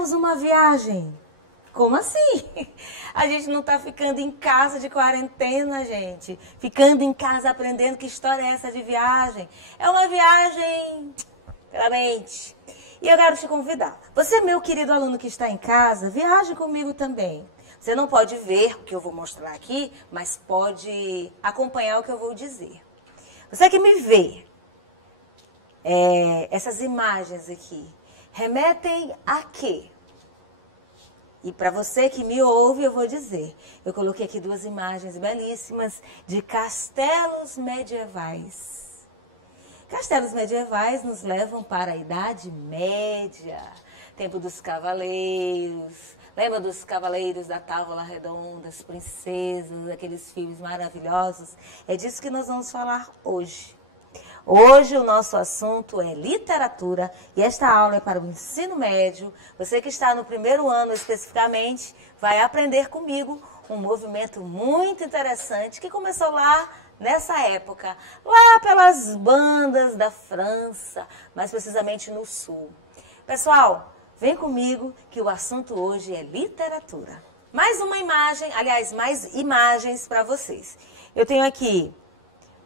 Fizemos uma viagem. Como assim? A gente não está ficando em casa de quarentena, gente. Ficando em casa aprendendo que história é essa de viagem. É uma viagem pela mente. E eu quero te convidar. Você, meu querido aluno que está em casa, viaje comigo também. Você não pode ver o que eu vou mostrar aqui, mas pode acompanhar o que eu vou dizer. Você que me vê, essas imagens aqui, remetem a quê? E para você que me ouve, eu vou dizer. Eu coloquei aqui duas imagens belíssimas de castelos medievais. Castelos medievais nos levam para a Idade Média, tempo dos cavaleiros. Lembra dos cavaleiros da Távola Redonda, as princesas, aqueles filmes maravilhosos? É disso que nós vamos falar hoje. Hoje o nosso assunto é literatura e esta aula é para o ensino médio. Você que está no primeiro ano especificamente vai aprender comigo um movimento muito interessante que começou lá nessa época, lá pelas bandas da França, mais precisamente no sul. Pessoal, vem comigo que o assunto hoje é literatura. Mais uma imagem, aliás, mais imagens para vocês. Eu tenho aqui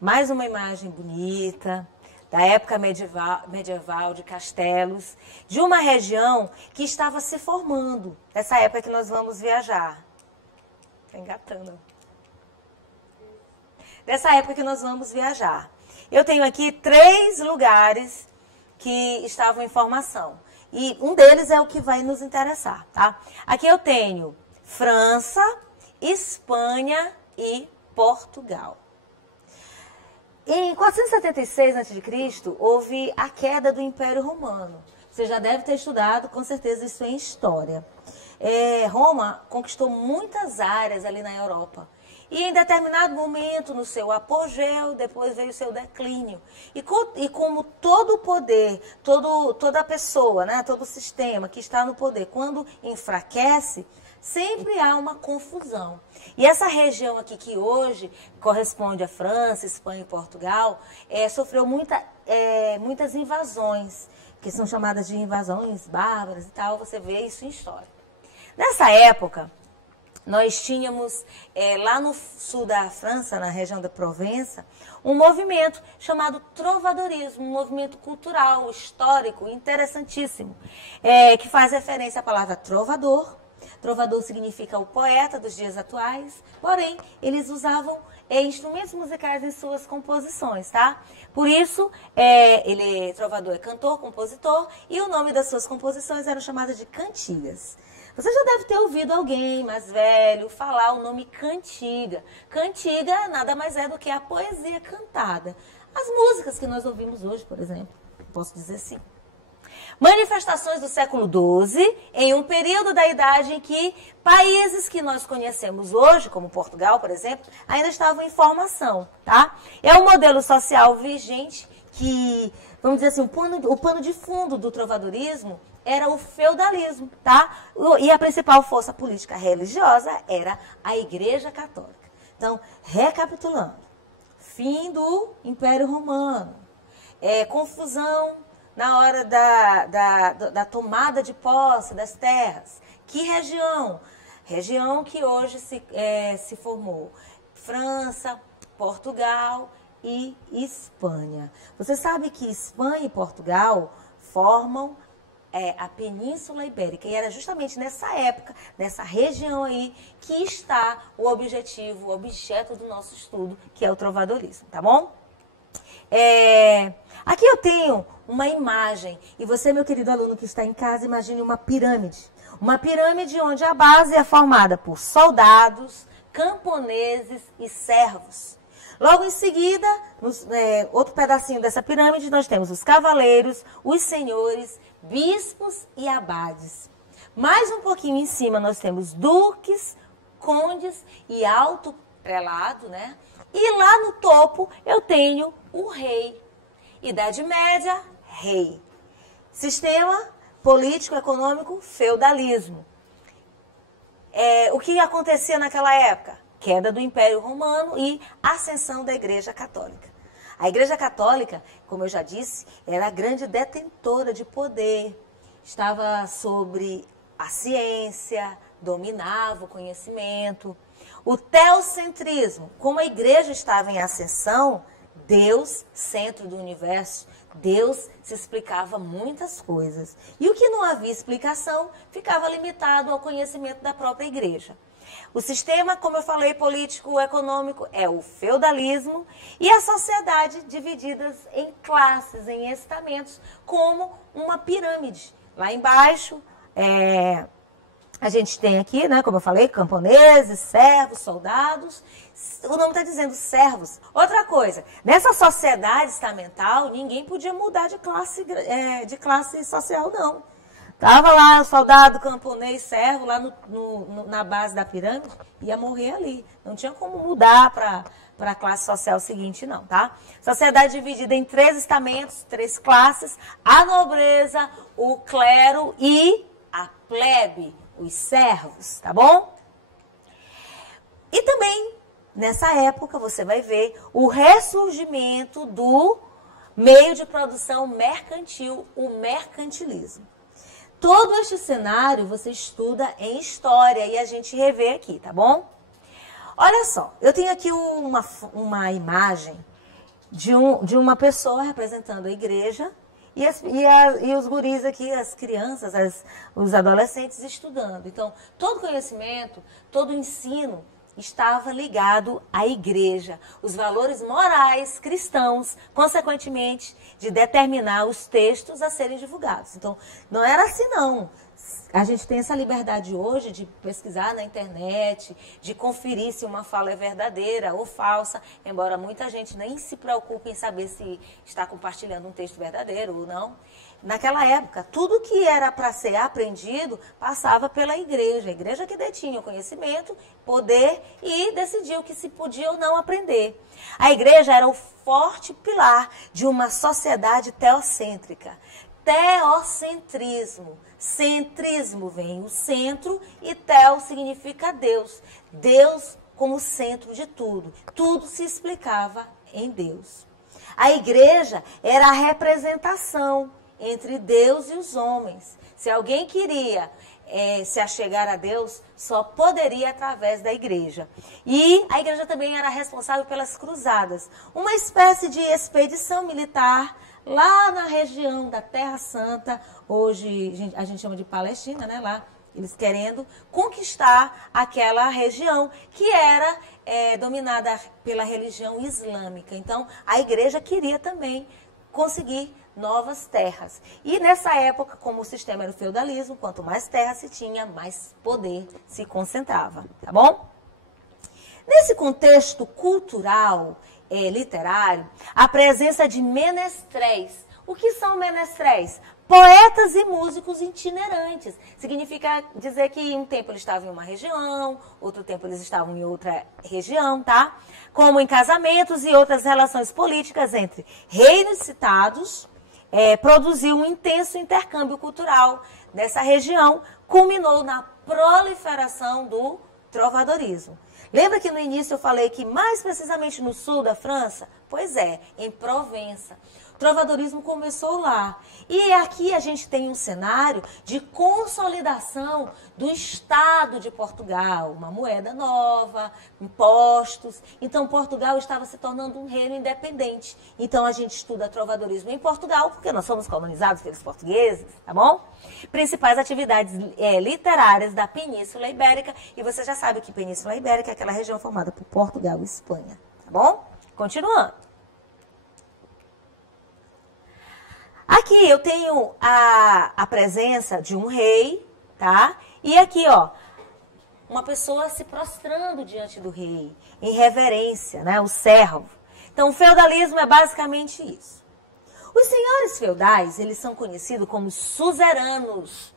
mais uma imagem bonita, da época medieval de castelos, de uma região que estava se formando, nessa época que nós vamos viajar. Está engatando. Dessa época que nós vamos viajar. Eu tenho aqui 3 lugares que estavam em formação. E um deles é o que vai nos interessar, tá? Aqui eu tenho França, Espanha e Portugal. Em 476 a.C., houve a queda do Império Romano. Você já deve ter estudado, com certeza, isso em história. Roma conquistou muitas áreas ali na Europa. E em determinado momento, no seu apogeu, depois veio o seu declínio. E como todo o poder, toda pessoa, né, todo o sistema que está no poder, quando enfraquece, sempre há uma confusão. E essa região aqui que hoje corresponde à França, Espanha e Portugal, sofreu muitas invasões, que são chamadas de invasões bárbaras e tal, você vê isso em história. Nessa época, nós tínhamos lá no sul da França, na região da Provença, um movimento chamado trovadorismo, um movimento cultural, histórico, interessantíssimo, que faz referência à palavra trovador. Trovador significa o poeta dos dias atuais, porém, eles usavam instrumentos musicais em suas composições, tá? Por isso, trovador é cantor, compositor, e o nome das suas composições eram chamadas de cantigas. Você já deve ter ouvido alguém mais velho falar o nome cantiga. Cantiga nada mais é do que a poesia cantada. As músicas que nós ouvimos hoje, por exemplo, posso dizer assim. Manifestações do século XII, em um período da idade em que países que nós conhecemos hoje, como Portugal, por exemplo, ainda estavam em formação, tá? É um modelo social vigente que, vamos dizer assim, o pano de fundo do trovadorismo era o feudalismo, tá? E a principal força política religiosa era a Igreja Católica. Então, recapitulando, fim do Império Romano, confusão na hora da tomada de posse das terras. Que região? Região que hoje se formou França, Portugal e Espanha. Você sabe que Espanha e Portugal formam a Península Ibérica. E era justamente nessa época, nessa região aí, que está o objeto do nosso estudo, que é o trovadorismo, tá bom? Aqui eu tenho uma imagem, e você, meu querido aluno que está em casa, imagine uma pirâmide. Uma pirâmide onde a base é formada por soldados, camponeses e servos. Logo em seguida, outro pedacinho dessa pirâmide, nós temos os cavaleiros, os senhores, bispos e abades. Mais um pouquinho em cima, nós temos duques, condes e alto prelado, né? E lá no topo, eu tenho o rei. Idade Média, rei. Sistema político-econômico, feudalismo. O que acontecia naquela época? Queda do Império Romano e ascensão da Igreja Católica. A Igreja Católica, como eu já disse, era a grande detentora de poder. Estava sobre a ciência, dominava o conhecimento. O teocentrismo, como a igreja estava em ascensão, Deus, centro do universo, Deus se explicava muitas coisas. E o que não havia explicação ficava limitado ao conhecimento da própria igreja. O sistema, como eu falei, político-econômico é o feudalismo e a sociedade divididas em classes, em estamentos, como uma pirâmide. Lá embaixo, a gente tem aqui, né, como eu falei, camponeses, servos, soldados. O nome está dizendo servos. Outra coisa, nessa sociedade estamental, ninguém podia mudar de classe social, não. Tava lá o soldado, camponês, servo, lá na base da pirâmide, ia morrer ali. Não tinha como mudar para a classe social seguinte, não, tá? Sociedade dividida em 3 estamentos, 3 classes: a nobreza, o clero e a plebe, os servos, tá bom? E também, nessa época, você vai ver o ressurgimento do meio de produção mercantil, o mercantilismo. Todo este cenário você estuda em história e a gente revê aqui, tá bom? Olha só, eu tenho aqui uma imagem de uma pessoa representando a igreja e os guris aqui, as crianças, os adolescentes estudando. Então, todo conhecimento, todo ensino estava ligado à igreja. Os valores morais cristãos, consequentemente, de determinar os textos a serem divulgados. Então, não era assim, não. A gente tem essa liberdade hoje de pesquisar na internet, de conferir se uma fala é verdadeira ou falsa, embora muita gente nem se preocupe em saber se está compartilhando um texto verdadeiro ou não. Naquela época, tudo que era para ser aprendido passava pela igreja. A igreja que detinha o conhecimento, poder e decidia o que se podia ou não aprender. A igreja era o forte pilar de uma sociedade teocêntrica. Teocentrismo. Centrismo vem o centro e teo significa Deus. Deus como centro de tudo. Tudo se explicava em Deus. A igreja era a representação entre Deus e os homens. Se alguém queria se achegar a Deus, só poderia através da igreja. E a igreja também era responsável pelas cruzadas, uma espécie de expedição militar lá na região da Terra Santa, hoje a gente chama de Palestina, né? Lá eles querendo conquistar aquela região que era dominada pela religião islâmica. Então, a igreja queria também conseguir novas terras. E nessa época, como o sistema era o feudalismo, quanto mais terra se tinha, mais poder se concentrava, tá bom? Nesse contexto cultural, literário, a presença de menestréis. O que são menestréis? Poetas e músicos itinerantes. Significa dizer que um tempo eles estavam em uma região, outro tempo eles estavam em outra região, tá? Como em casamentos e outras relações políticas entre reinos citados, produziu um intenso intercâmbio cultural dessa região, culminou na proliferação do trovadorismo. Lembra que no início eu falei que mais precisamente no sul da França? Pois é, em Provença. O trovadorismo começou lá. E aqui a gente tem um cenário de consolidação do Estado de Portugal. Uma moeda nova, impostos. Então, Portugal estava se tornando um reino independente. Então, a gente estuda trovadorismo em Portugal, porque nós somos colonizados pelos portugueses, tá bom? Principais atividades literárias da Península Ibérica. E você já sabe que Península Ibérica é aquela região formada por Portugal e Espanha, tá bom? Continuando. Aqui eu tenho a presença de um rei, tá? E aqui, ó, uma pessoa se prostrando diante do rei, em reverência, né? O servo. Então, o feudalismo é basicamente isso. Os senhores feudais, eles são conhecidos como suzeranos,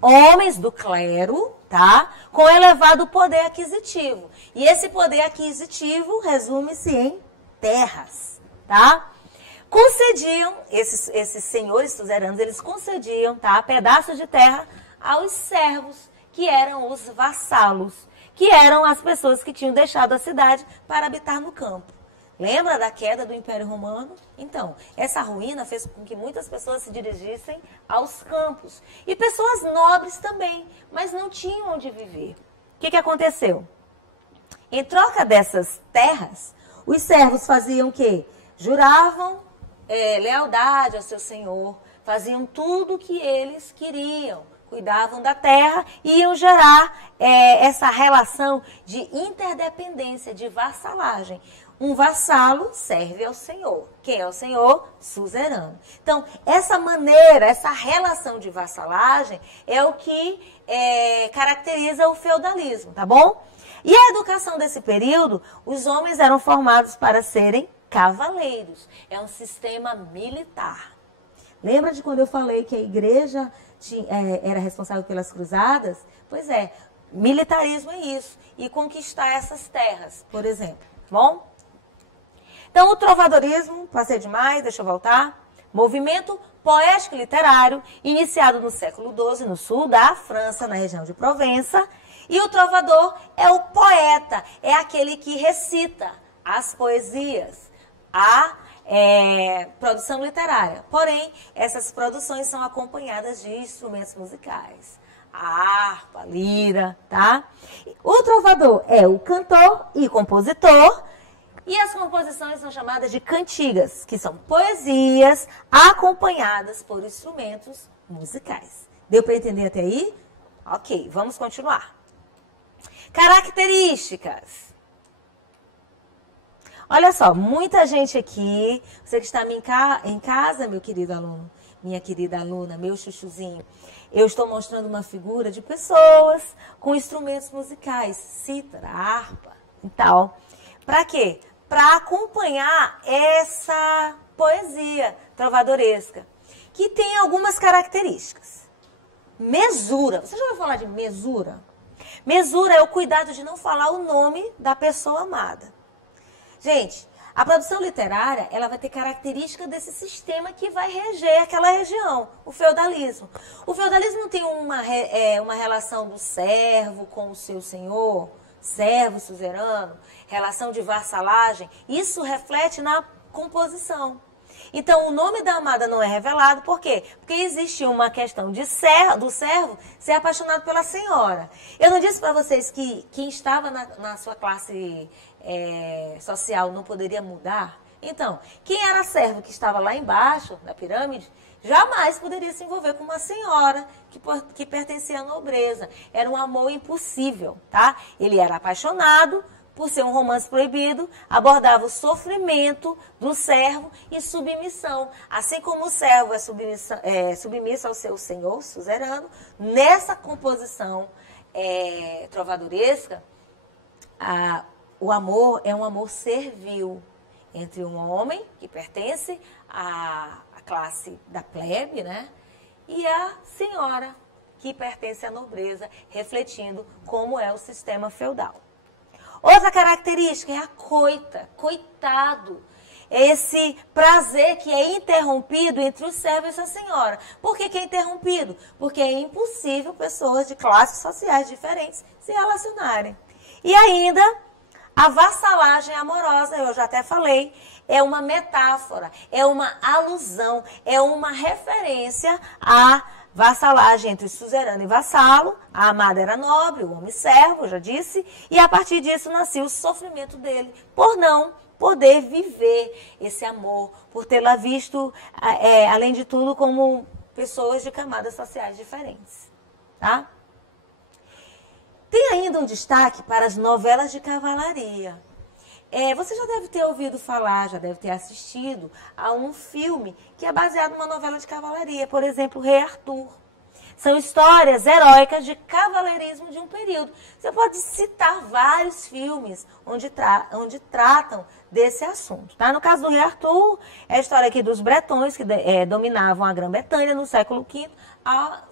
homens do clero, tá? Com elevado poder aquisitivo. E esse poder aquisitivo resume-se em terras, tá? Concediam, esses senhores suzeranos, eles concediam, tá, pedaços de terra aos servos, que eram os vassalos, que eram as pessoas que tinham deixado a cidade para habitar no campo. Lembra da queda do Império Romano? Então, essa ruína fez com que muitas pessoas se dirigissem aos campos. E pessoas nobres também, mas não tinham onde viver. O que aconteceu? Em troca dessas terras, os servos faziam o quê? Juravam lealdade ao seu senhor, faziam tudo o que eles queriam, cuidavam da terra e iam gerar essa relação de interdependência, de vassalagem. Um vassalo serve ao senhor. Quem é o senhor? Suzerano. Então, essa maneira, essa relação de vassalagem é o que caracteriza o feudalismo, tá bom? E a educação desse período, os homens eram formados para serem cavaleiros. É um sistema militar. Lembra de quando eu falei que a igreja era responsável pelas cruzadas? Pois é, militarismo é isso. E conquistar essas terras, por exemplo. Tá bom? Então, o trovadorismo, passei demais, deixa eu voltar. Movimento poético e literário, iniciado no século XII, no sul da França, na região de Provença. E o trovador é o poeta, é aquele que recita as poesias, a produção literária. Porém, essas produções são acompanhadas de instrumentos musicais. A harpa, a lira, tá? O trovador é o cantor e compositor. E as composições são chamadas de cantigas, que são poesias acompanhadas por instrumentos musicais. Deu para entender até aí? Ok, vamos continuar. Características. Olha só, muita gente aqui, você que está em casa, meu querido aluno, minha querida aluna, meu chuchuzinho, eu estou mostrando uma figura de pessoas com instrumentos musicais, cítara, harpa e tal. Para quê? Para acompanhar essa poesia trovadoresca, que tem algumas características. Mesura. Você já ouviu falar de mesura? Mesura é o cuidado de não falar o nome da pessoa amada. Gente, a produção literária, ela vai ter característica desse sistema que vai reger aquela região, o feudalismo. O feudalismo não tem uma relação do servo com o seu senhor, servo, suzerano, relação de vassalagem. Isso reflete na composição. Então, o nome da amada não é revelado, por quê? Porque existe uma questão do servo ser apaixonado pela senhora. Eu não disse para vocês que quem estava na sua classe social não poderia mudar? Então, quem era servo que estava lá embaixo, na pirâmide, jamais poderia se envolver com uma senhora que pertencia à nobreza. Era um amor impossível, tá? Ele era apaixonado, por ser um romance proibido, abordava o sofrimento do servo e submissão. Assim como o servo é submisso ao seu senhor, suzerano, nessa composição trovadoresca, o amor é um amor servil entre um homem que pertence à classe da plebe, né? E a senhora que pertence à nobreza, refletindo como é o sistema feudal. Outra característica é a coita, coitado. Esse prazer que é interrompido entre o servo e sua senhora. Por que é interrompido? Porque é impossível pessoas de classes sociais diferentes se relacionarem. E ainda, a vassalagem amorosa, eu já até falei, é uma metáfora, é uma alusão, é uma referência à vassalagem entre suzerano e vassalo. A amada era nobre, o homem servo, já disse, e a partir disso nascia o sofrimento dele, por não poder viver esse amor, por tê-la visto, além de tudo, como pessoas de camadas sociais diferentes. Tá? Tem ainda um destaque para as novelas de cavalaria. Você já deve ter ouvido falar, já deve ter assistido a um filme que é baseado numa novela de cavalaria, por exemplo, Rei Arthur. São histórias heróicas de cavaleirismo de um período. Você pode citar vários filmes onde tratam desse assunto. Tá? No caso do Rei Arthur, é a história aqui dos bretões que dominavam a Grã-Bretanha no século V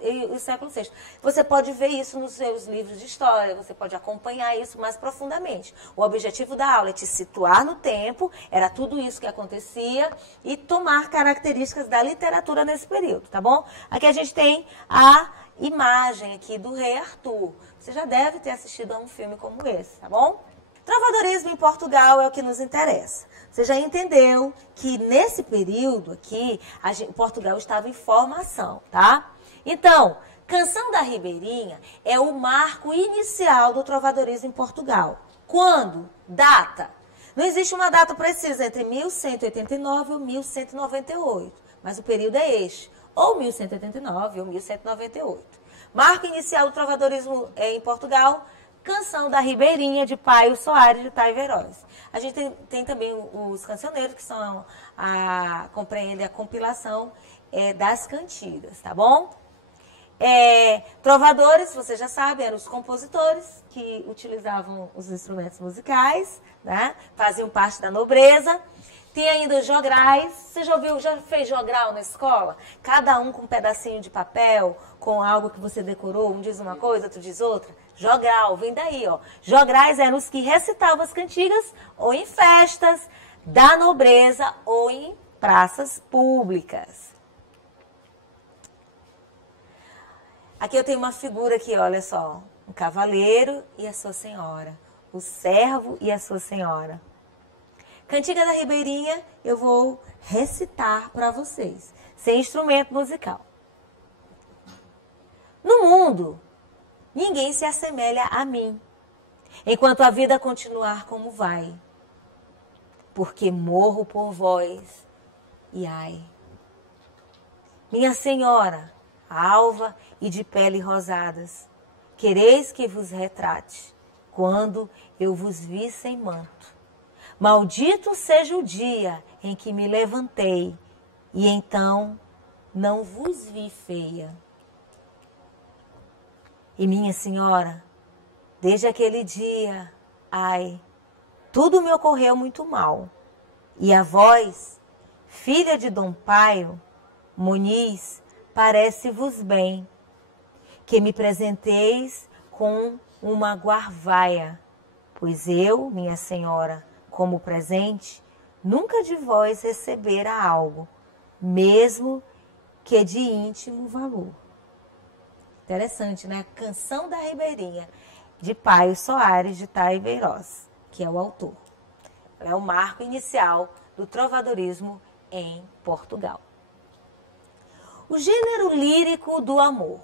e o século VI. Você pode ver isso nos seus livros de história, você pode acompanhar isso mais profundamente. O objetivo da aula é te situar no tempo, era tudo isso que acontecia, e tomar características da literatura nesse período, tá bom? Aqui a gente tem a imagem aqui do Rei Arthur. Você já deve ter assistido a um filme como esse, tá bom? Trovadorismo em Portugal é o que nos interessa. Você já entendeu que nesse período aqui, Portugal estava em formação, tá? Então, Canção da Ribeirinha é o marco inicial do trovadorismo em Portugal. Quando? Data. Não existe uma data precisa entre 1189 ou 1198, mas o período é este, ou 1189 ou 1198. Marco inicial do trovadorismo em Portugal, Canção da Ribeirinha, de Paio Soares de Taiveroz. A gente tem também os cancioneiros, que compreendem a compilação das cantigas, tá bom? Trovadores, você já sabe, eram os compositores que utilizavam os instrumentos musicais, né? Faziam parte da nobreza. Tem ainda os jograis. Você já fez jogral na escola? Cada um com um pedacinho de papel, com algo que você decorou, um diz uma coisa, outro diz outra. Jogral, vem daí, ó. Jograis eram os que recitavam as cantigas ou em festas da nobreza ou em praças públicas. Aqui eu tenho uma figura aqui, olha só. Um cavaleiro e a sua senhora. O servo e a sua senhora. Cantiga da Ribeirinha eu vou recitar para vocês, sem instrumento musical. No mundo, ninguém se assemelha a mim, enquanto a vida continuar como vai. Porque morro por vós, e ai. Minha senhora, alva e de pele rosadas, quereis que vos retrate, quando eu vos vi sem manto. Maldito seja o dia em que me levantei, e então não vos vi feia. E minha senhora, desde aquele dia, ai, tudo me ocorreu muito mal. E a vós, filha de Dom Paio, Muniz, parece-vos bem, que me presenteis com uma guarvaia, pois eu, minha senhora, como presente, nunca de vós recebera algo, mesmo que de íntimo valor. Interessante, né? Canção da Ribeirinha, de Paio Soares de Taiveroz, que é o autor. É o marco inicial do trovadorismo em Portugal. O gênero lírico do amor,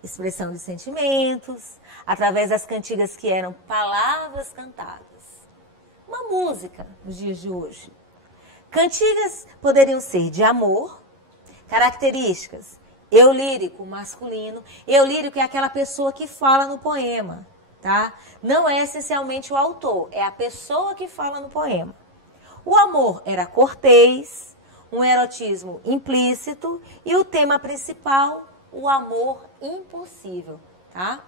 expressão de sentimentos, através das cantigas que eram palavras cantadas. Uma música nos dias de hoje. Cantigas poderiam ser de amor, características, eu lírico, masculino. Eu lírico é aquela pessoa que fala no poema, tá? Não é essencialmente o autor, é a pessoa que fala no poema. O amor era cortês, um erotismo implícito e o tema principal, o amor impossível, tá?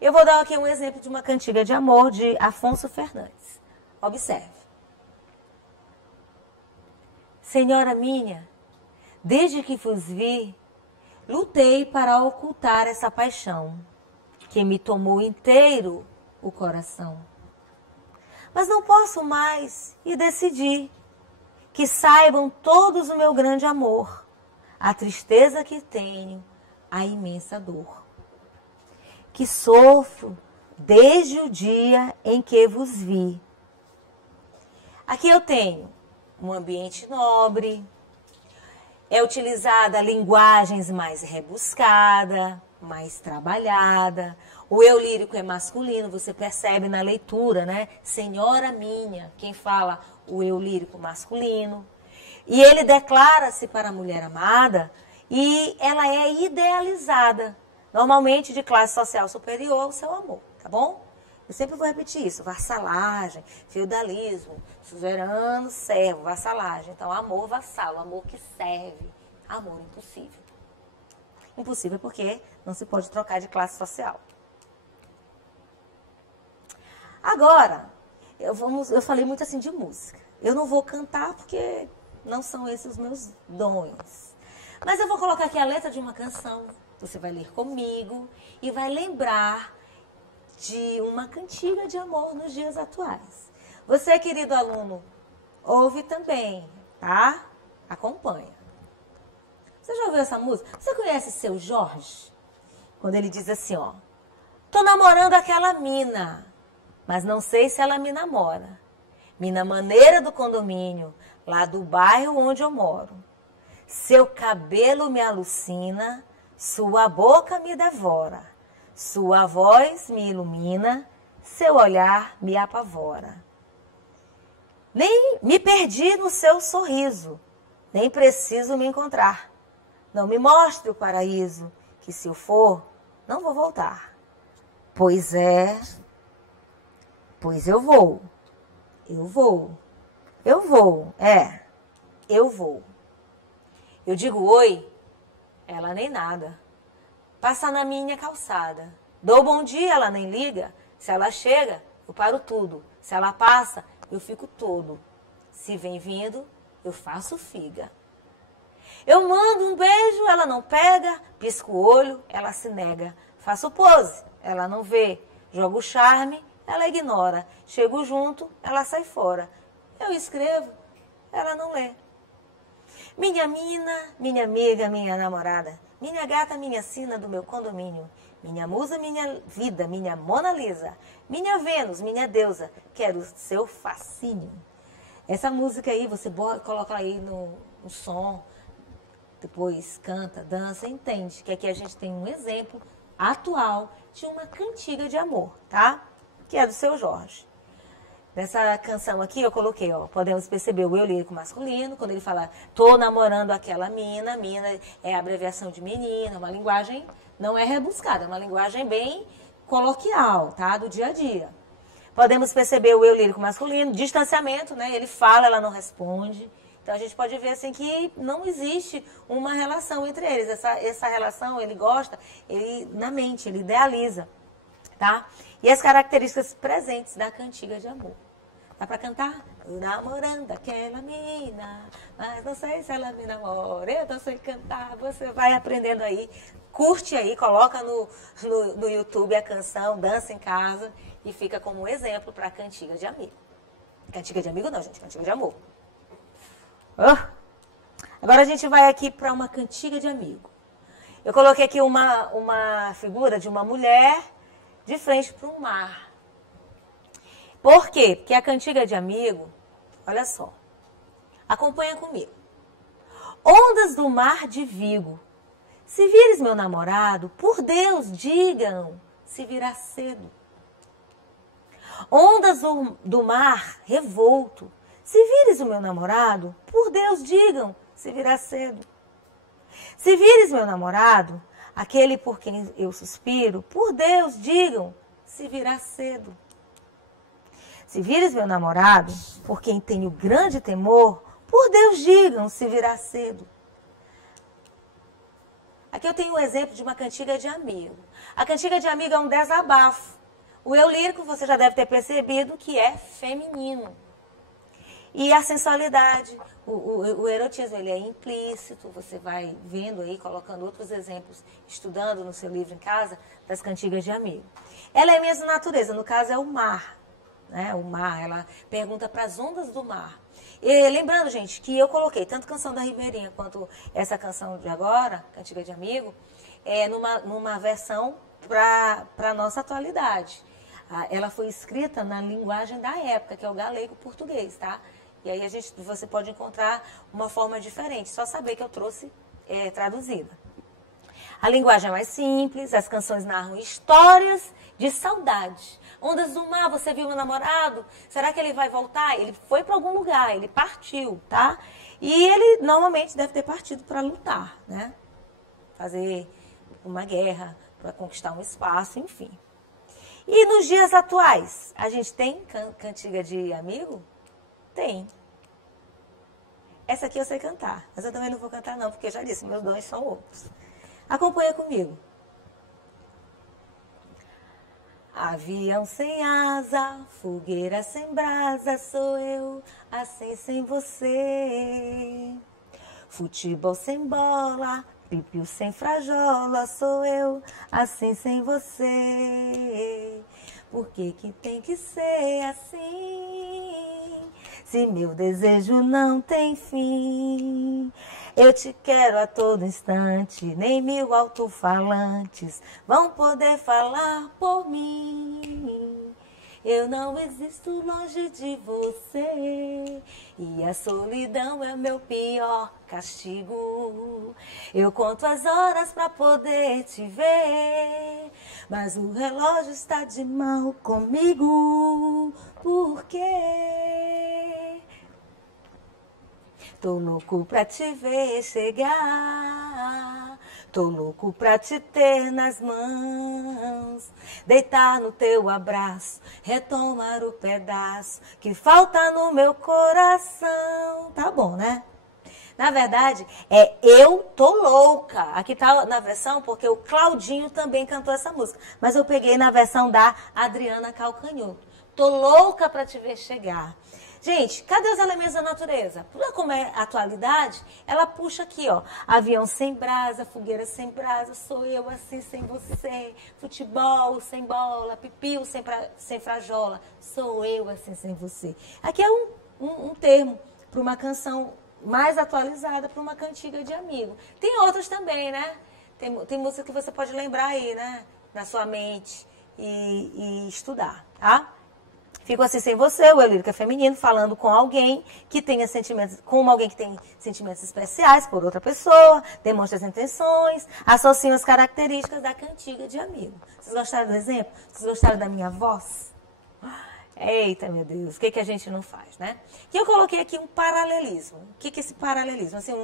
Eu vou dar aqui um exemplo de uma cantiga de amor de Afonso Fernandes. Observe. Senhora minha, desde que vos vi, lutei para ocultar essa paixão, que me tomou inteiro o coração. Mas não posso mais e decidi que saibam todos o meu grande amor, a tristeza que tenho, a imensa dor. Que sofro desde o dia em que vos vi. Aqui eu tenho um ambiente nobre, é utilizada linguagens mais rebuscada, mais trabalhada. O eu lírico é masculino, você percebe na leitura, né? Senhora minha, quem fala o eu lírico masculino. E ele declara-se para a mulher amada e ela é idealizada. Normalmente de classe social superior ao seu amor, tá bom? Eu sempre vou repetir isso, vassalagem, feudalismo, suzerano, servo, vassalagem. Então, amor vassalo, amor que serve, amor impossível. Impossível porque não se pode trocar de classe social. Agora, eu falei muito assim de música. Eu não vou cantar porque não são esses os meus dons. Mas eu vou colocar aqui a letra de uma canção. Você vai ler comigo e vai lembrar de uma cantiga de amor nos dias atuais. Você, querido aluno, ouve também, tá? Acompanha. Você já ouviu essa música? Você conhece Seu Jorge? Quando ele diz assim, ó. Tô namorando aquela mina, mas não sei se ela me namora. Mina maneira do condomínio, lá do bairro onde eu moro. Seu cabelo me alucina, sua boca me devora. Sua voz me ilumina, seu olhar me apavora. Nem me perdi no seu sorriso, nem preciso me encontrar. Não me mostre o paraíso, que se eu for, não vou voltar. Pois eu vou. Eu vou. Eu vou. Eu digo oi, ela nem nada. Passa na minha calçada. Dou bom dia, ela nem liga. Se ela chega, eu paro tudo. Se ela passa, eu fico todo. Se vem vindo, eu faço figa. Eu mando um beijo, ela não pega. Pisco o olho, ela se nega. Faço pose, ela não vê. Jogo charme, ela ignora. Chego junto, ela sai fora. Eu escrevo, ela não lê. Minha mina, minha amiga, minha namorada. Minha gata, minha sina do meu condomínio. Minha musa, minha vida, minha Mona Lisa. Minha Vênus, minha deusa. Quero seu fascínio. Essa música aí, você coloca aí no som, depois canta, dança, entende que aqui a gente tem um exemplo atual de uma cantiga de amor, tá? Que é do Seu Jorge. Nessa canção aqui eu coloquei, ó, podemos perceber o eu lírico masculino, quando ele fala, tô namorando aquela mina, mina é a abreviação de menina, uma linguagem, não é rebuscada, é uma linguagem bem coloquial, tá? Do dia a dia. Podemos perceber o eu lírico masculino, distanciamento, né? Ele fala, ela não responde. Então a gente pode ver assim que não existe uma relação entre eles. Essa relação, ele gosta, ele na mente, ele idealiza, tá? E as características presentes da cantiga de amor. Dá pra cantar? Tô namorando aquela mina, mas não sei se ela me namora. Eu não sei cantar, você vai aprendendo aí. Curte aí, coloca no YouTube a canção, dança em casa e fica como um exemplo para cantiga de amigo. Cantiga de amigo não, gente, cantiga de amor. Agora a gente vai aqui para uma cantiga de amigo. Eu coloquei aqui uma figura de uma mulher de frente para o mar. Por quê? Porque a cantiga de amigo, olha só, acompanha comigo. Ondas do mar de Vigo, se vires meu namorado, por Deus, digam, se virá cedo. Ondas do mar revolto, se vires o meu namorado, por Deus, digam, se virá cedo. Se vires meu namorado, aquele por quem eu suspiro, por Deus, digam, se virá cedo. Se vires meu namorado, por quem tenho grande temor, por Deus, digam, se virá cedo. Aqui eu tenho um exemplo de uma cantiga de amigo. A cantiga de amigo é um desabafo. O eu lírico, você já deve ter percebido que é feminino. E a sensualidade, o erotismo, ele é implícito. Você vai vendo aí, colocando outros exemplos, estudando no seu livro em casa, das cantigas de amigo. Ela é a mesma natureza, no caso é o mar. Né? O mar, ela pergunta para as ondas do mar. E, lembrando, gente, que eu coloquei tanto Canção da Ribeirinha quanto essa canção de agora, Cantiga de Amigo, numa versão para a nossa atualidade. Ela foi escrita na linguagem da época, que é o galego-português, tá? E aí você pode encontrar uma forma diferente, só saber que eu trouxe traduzida. A linguagem é mais simples, as canções narram histórias de saudade. Ondas do mar, você viu meu namorado? Será que ele vai voltar? Ele foi para algum lugar, ele partiu, tá? E ele normalmente deve ter partido para lutar, né? Fazer uma guerra, para conquistar um espaço, enfim. E nos dias atuais, a gente tem cantiga de amigo? Tem. Essa aqui eu sei cantar, mas eu também não vou cantar não, porque eu já disse, meus dons são outros. Acompanha comigo. Avião sem asa, fogueira sem brasa, sou eu, assim sem você. Futebol sem bola, pipiu sem frajola, sou eu, assim sem você. Por que que tem que ser assim? se meu desejo não tem fim. Eu te quero a todo instante, nem 1000 alto-falantes vão poder falar por mim. Eu não existo longe de você, e a solidão é meu pior castigo. Eu conto as horas pra poder te ver, mas o relógio está de mal comigo. Por quê? Tô louco pra te ver chegar, tô louco pra te ter nas mãos, deitar no teu abraço, retomar o pedaço que falta no meu coração. Tá bom, né? Na verdade, é Eu Tô Louca. Aqui tá na versão porque o Claudinho também cantou essa música, mas eu peguei na versão da Adriana Calcanhoto. Tô louca pra te ver chegar. Gente, cadê os elementos da natureza? Como é a atualidade, ela puxa aqui, ó. Avião sem brasa, fogueira sem brasa, sou eu assim sem você. Futebol sem bola, pipio sem frajola, sou eu assim sem você. Aqui é um termo para uma canção mais atualizada, para uma cantiga de amigo. Tem outras também, né? Tem música que você pode lembrar aí, né? Na sua mente e estudar, tá? Fico assim sem você, o eu lírico é feminino, falando com alguém que tenha sentimentos, com alguém que tem sentimentos especiais por outra pessoa, demonstra as intenções, associa as características da cantiga de amigo. Vocês gostaram do exemplo? Vocês gostaram da minha voz? Eita, meu Deus, o que a gente não faz, né? E eu coloquei aqui um paralelismo. O que é esse paralelismo? Assim,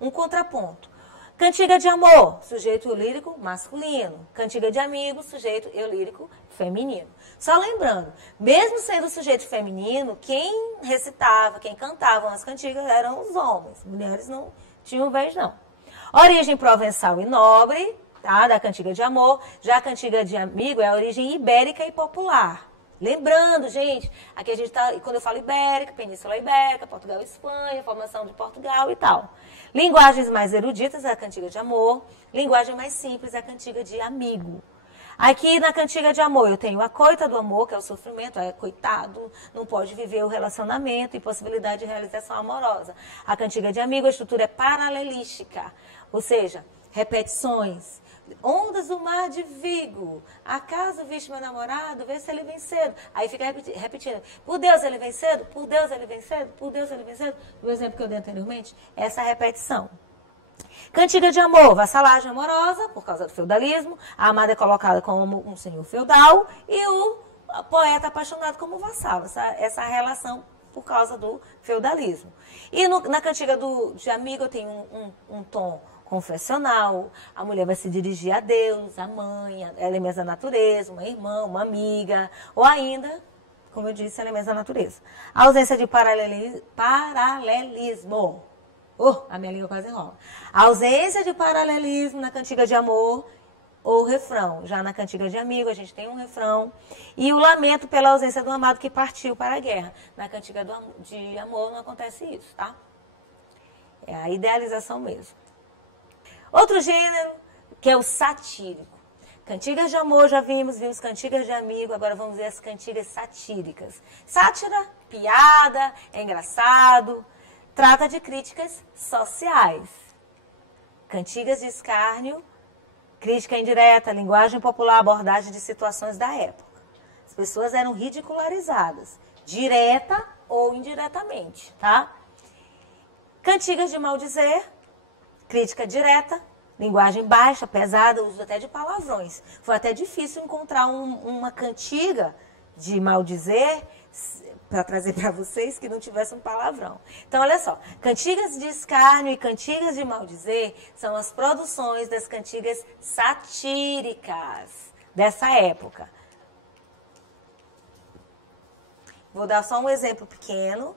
um contraponto. Cantiga de amor, sujeito eu lírico masculino. Cantiga de amigo, sujeito eu lírico feminino. Só lembrando, mesmo sendo sujeito feminino, quem recitava, quem cantava as cantigas eram os homens. Mulheres não tinham vez, não. Origem provençal e nobre, tá? Da cantiga de amor. Já a cantiga de amigo é a origem ibérica e popular. Lembrando, gente, aqui a gente tá, quando eu falo ibérica, Península Ibérica, Portugal e Espanha, formação de Portugal e tal. Linguagens mais eruditas é a cantiga de amor, linguagem mais simples é a cantiga de amigo. Aqui na cantiga de amor eu tenho a coita do amor, que é o sofrimento, é coitado, não pode viver o relacionamento, impossibilidade de realização amorosa. A cantiga de amigo, a estrutura é paralelística, ou seja, repetições. Ondas do mar de Vigo, acaso viste meu namorado, vê se ele vem cedo. Aí fica repetindo, por Deus ele vem cedo, por Deus ele vem cedo, por Deus ele vem cedo. O exemplo que eu dei anteriormente, essa repetição. Cantiga de amor, vassalagem amorosa, por causa do feudalismo. A amada é colocada como um senhor feudal e o poeta apaixonado como vassalo. Essa relação por causa do feudalismo. E na cantiga de amigo eu tenho um tom confessional, a mulher vai se dirigir a Deus, a mãe, elementos da natureza, uma irmã, uma amiga, ou ainda, como eu disse, elementos da natureza. A ausência de paralelismo. A minha língua quase enrola. A ausência de paralelismo na cantiga de amor ou refrão. Já na cantiga de amigo a gente tem um refrão. E o lamento pela ausência do amado que partiu para a guerra. Na cantiga de amor não acontece isso, tá? É a idealização mesmo. Outro gênero, que é o satírico. Cantigas de amor já vimos cantigas de amigo, agora vamos ver as cantigas satíricas. Sátira, piada, é engraçado, trata de críticas sociais. Cantigas de escárnio, crítica indireta, linguagem popular, abordagem de situações da época. As pessoas eram ridicularizadas, direta ou indiretamente, tá? Cantigas de maldizer, crítica direta, linguagem baixa, pesada, uso até de palavrões. Foi até difícil encontrar uma cantiga de maldizer para trazer para vocês que não tivesse um palavrão. Então, olha só, cantigas de escárnio e cantigas de maldizer são as produções das cantigas satíricas dessa época. Vou dar só um exemplo pequeno.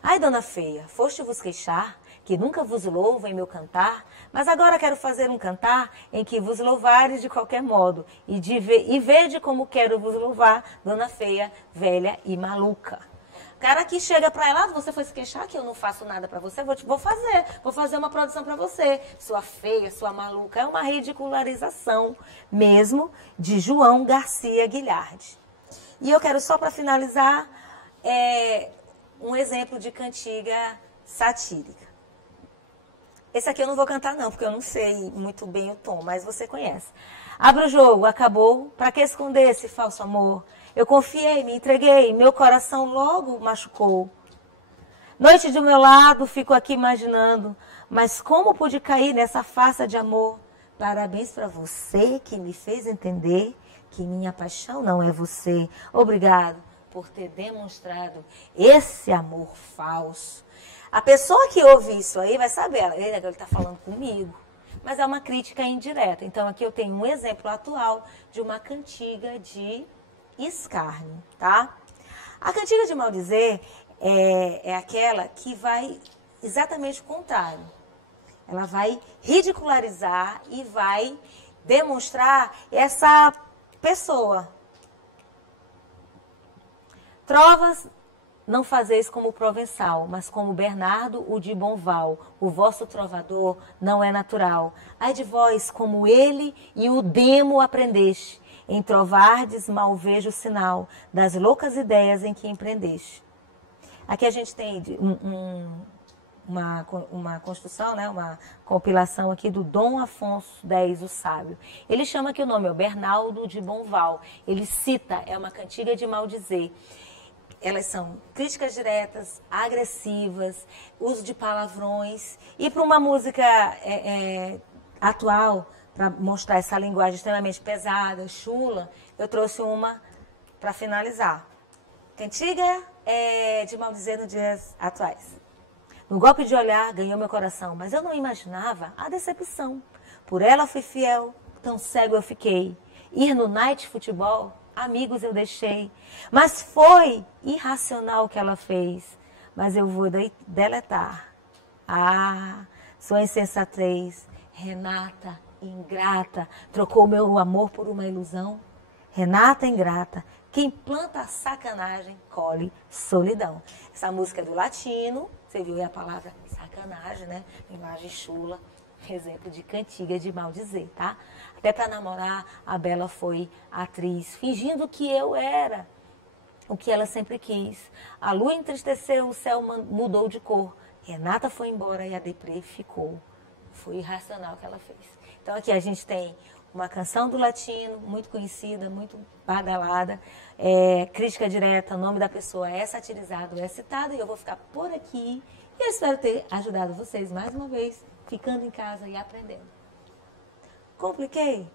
Ai, dona feia, foste vos queixar, que nunca vos louvo em meu cantar, mas agora quero fazer um cantar em que vos louvares de qualquer modo, e vede como quero vos louvar, dona feia, velha e maluca. O cara que chega pra ela, você foi se queixar que eu não faço nada pra você, vou fazer uma produção pra você, sua feia, sua maluca. É uma ridicularização mesmo de João Garcia Guilhardi. E eu quero só pra finalizar, um exemplo de cantiga satírica. Esse aqui eu não vou cantar não, porque eu não sei muito bem o tom, mas você conhece. Abra o jogo, acabou, pra que esconder esse falso amor? Eu confiei, me entreguei, meu coração logo machucou. Noite do meu lado, fico aqui imaginando, mas como pude cair nessa farsa de amor? Parabéns pra você que me fez entender que minha paixão não é você. Obrigado por ter demonstrado esse amor falso. A pessoa que ouve isso aí vai saber, ele está falando comigo. Mas é uma crítica indireta. Então aqui eu tenho um exemplo atual de uma cantiga de escárnio, tá? A cantiga de maldizer é aquela que vai exatamente o contrário. Ela vai ridicularizar e vai demonstrar essa pessoa. Trovas, não fazeis como o Provençal, mas como Bernardo, o de Bonval. O vosso trovador não é natural. Ai de vós, como ele e o demo aprendeste. Em trovardes, mal vejo o sinal das loucas ideias em que empreendeste. Aqui a gente tem uma construção, né, uma compilação aqui do Dom Afonso X, o Sábio. Ele chama aqui o nome, é o Bernardo de Bonval. Ele cita, é uma cantiga de maldizer. Elas são críticas diretas, agressivas, uso de palavrões. E para uma música atual, para mostrar essa linguagem extremamente pesada, chula, eu trouxe uma para finalizar. Cantiga de maldizer nos dias atuais. No golpe de olhar, ganhou meu coração, mas eu não imaginava a decepção. Por ela fui fiel, tão cego eu fiquei. Ir no night futebol, amigos eu deixei. Mas foi irracional o que ela fez. Mas eu vou deletar. Ah, sua insensatez. Renata, ingrata, trocou meu amor por uma ilusão. Renata, ingrata, quem planta a sacanagem, colhe solidão. Essa música é do latino, você viu aí a palavra sacanagem, né? Imagem chula, exemplo de cantiga de maldizer, tá? Até para namorar, a Bela foi atriz, fingindo que eu era o que ela sempre quis. A lua entristeceu, o céu mudou de cor. Renata foi embora e a deprê ficou. Foi irracional o que ela fez. Então aqui a gente tem uma canção do latino, muito conhecida, muito badalada, crítica direta, o nome da pessoa é satirizado, é citado, e eu vou ficar por aqui. E eu espero ter ajudado vocês mais uma vez, ficando em casa e aprendendo. Compliquei?